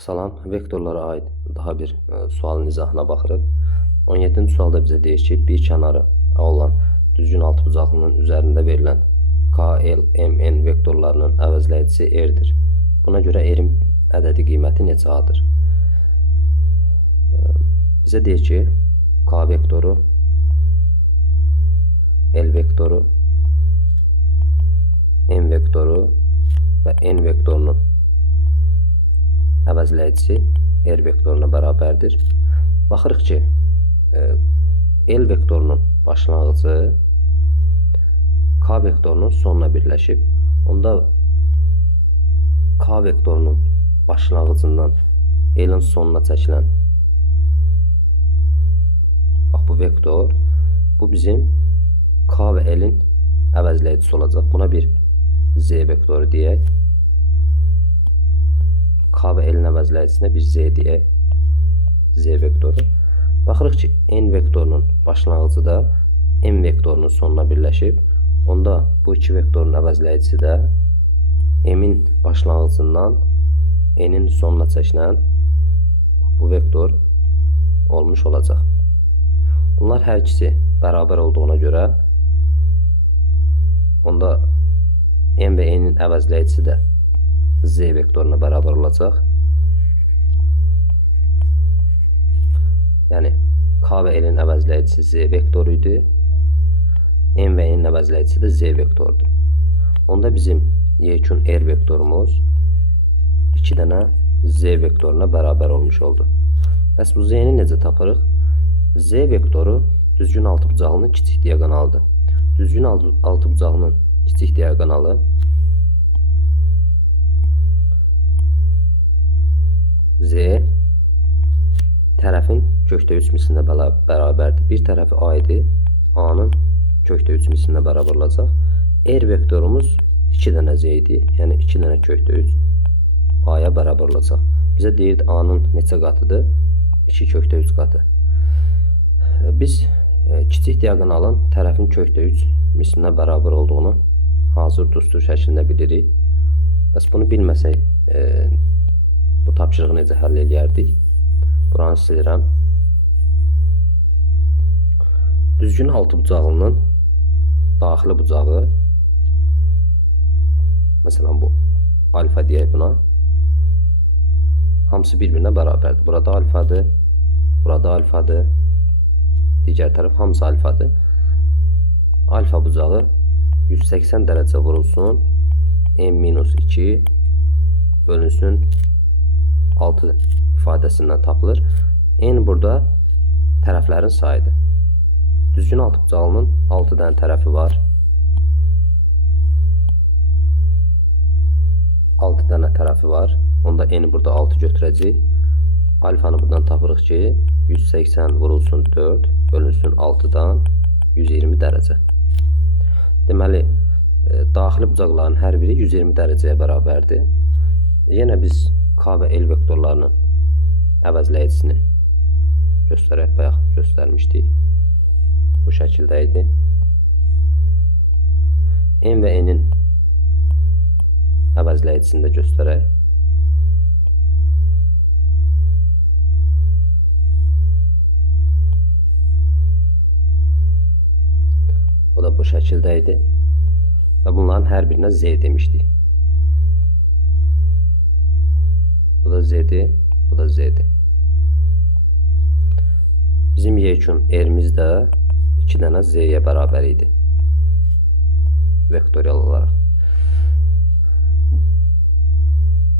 Salam, vektorlara aid daha bir sualın izahına baxırıq. 17-ci sualda bizə deyir ki, bir kənarı A olan düzgün altıbucaqlının üzərində verilən KL, MN vektorlarının əvəzləyicisi R-dir. Buna görə R-in ədədi qiyməti neçə A-dır? Bizə deyir ki, K vektoru, L vektoru, M vektoru və N vektorunun əvəzləyicisi R vektoruna bərabərdir. Baxırıq ki, L vektorunun başlanğıcı K vektorunun sonuna birləşib. Onda K vektorunun başlanğıcından L-in sonuna çəkilən bax bu vektor, bu bizim K və L-in əvəzləyicisi olacaq. Buna bir Z vektoru deyək. K və L-in əvəzləyicisine bir Z deyək. Z vektoru. Baxırıq ki, N vektorunun başlanğıcı da M vektorunun sonuna birləşib. Onda bu iki vektorun əvəzləyicisi də M-in başlanğıcından N-in sonuna çəkilən bu vektor olmuş olacaq. Bunlar hər ikisi bərabər olduğuna görə onda M və N-in əvəzləyicisi də Z vektoruna bərabər olacaq. Yəni K və L-in əvəzləyicisi Z vektoru idi. M və N-in əvəzləyicisi də Z vektorudur. Onda bizim yekun R vektorumuz 2 dənə Z vektoruna bərabər olmuş oldu. Bəs bu Z-ni necə tapırıq? Z vektoru düzgün altıbucağlının kiçik diaqonalıdır. Düzgün altıbucağlının kiçik diaqonalı Z tərəfin kökdə 3 mislinə bərabərdir. Bir tərəfi A idi. A-nın kökdə 3 mislinə bərabər olacaq. R vektorumuz 2 dənə Z idi. Yəni 2 dənə kökdə 3 A-ya bərabər olacaq. Bizə deyir A-nın neçə qatıdır? 2 kökdə 3 qatı. Biz kiçik diaqonalın tərəfin kökdə 3 mislinə bərabər olduğunu hazır düstur şəklində bilirik. Bəs bunu bilməsək, bu tapşırığı necə həll edərdik? Buranı silirəm. Düzgün altıbucaqlının daxili bucağı, məsələn bu alfa deyək buna, hamısı bir-birinə bərabərdir. Burada alfadır, burada alfadır, digər tərəf hamısı alfadır. Alfa bucağı 180 dərəcə vurulsun, M-2 bölünsün 6 ifadəsindən tapılır. N burada tərəflərin sayıdır. Düzgün altıbucaqlının 6 dənə tərəfi var. 6 dənə tərəfi var. Onda N burada 6 götürəcək. Alfanı buradan tapırıq ki, 180 vurulsun 4 bölünsün 6-dan 120 dərəcə. Deməli, daxili bucaqların hər biri 120 dərəcəyə bərabərdir. Yenə biz K və L vektorlarının əvəzləyicisini göstərək, bayaq göstərmişdik. Bu şəkildə idi. M və N-in əvəzləyicisini də göstərək. O da bu şəkildə idi. Və bunların hər birinə Z demişdik. Bu da Z'dir, bu da Z'dir. Bizim yekun R'miz də 2 dənə Z'yə bərabər idi. Vektorial olaraq.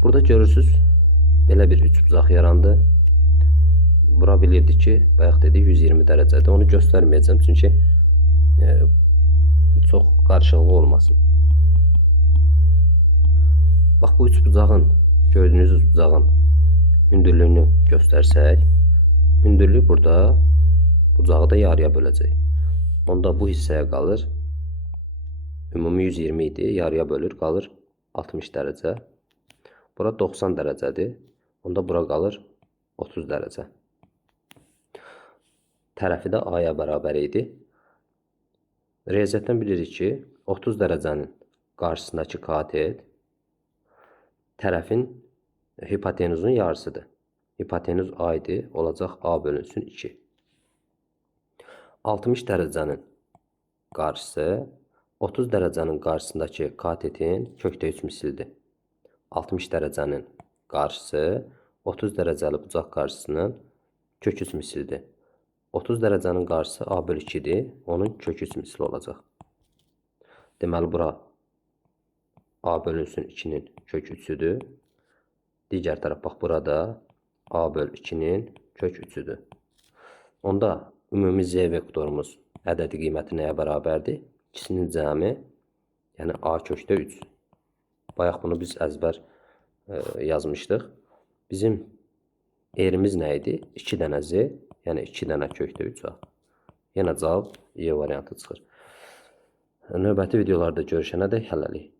Burada görürsünüz, belə bir üçbucaq yarandı. Bura bilirdik ki, bayaq dedik 120 dərəcədir. Onu göstərməyəcəm, çünki çox qarışıqlı olmasın. Bax, bu üçbucağın, gördüyünüz üçbucağın hündürlüyünü göstərsək, hündürlük burada bucağı da yarıya böləcək. Onda bu hissəyə qalır, ümumi 120 idi, yarıya bölür, qalır 60 dərəcə. Bura 90 dərəcədir, onda bura qalır 30 dərəcə. Tərəfi də A-ya bərabər idi. Riyaziyyatdan bilirik ki, 30 dərəcənin qarşısındakı katet tərəfin hipotenuzun yarısıdır. Hipotenuz A idi, olacaq A bölünsün 2. 60 dərəcənin qarşısı 30 dərəcənin qarşısındakı katetin kökdə 3 misildir. 60 dərəcənin qarşısı 30 dərəcəli bucaq qarşısının kök 3 misildir. 30 dərəcənin qarşısı A bölü 2-dir, onun kök 3 misli olacaq. Deməli, bura A bölünsün 2-nin kök 3-üdür. Digər tərəf, bax, burada A bölü 2-nin kök 3-üdür. Onda ümumi Z vektorumuz ədədi qiyməti nəyə bərabərdir? İkisinin cəmi, yəni A kökdə 3. Bayaq bunu biz əzbər yazmışdıq. Bizim erimiz nə idi? 2 dənə Z, yəni 2 dənə kökdə 3A. Yenə cavab E variantı çıxır. Növbəti videolarda görüşənədək hələlik.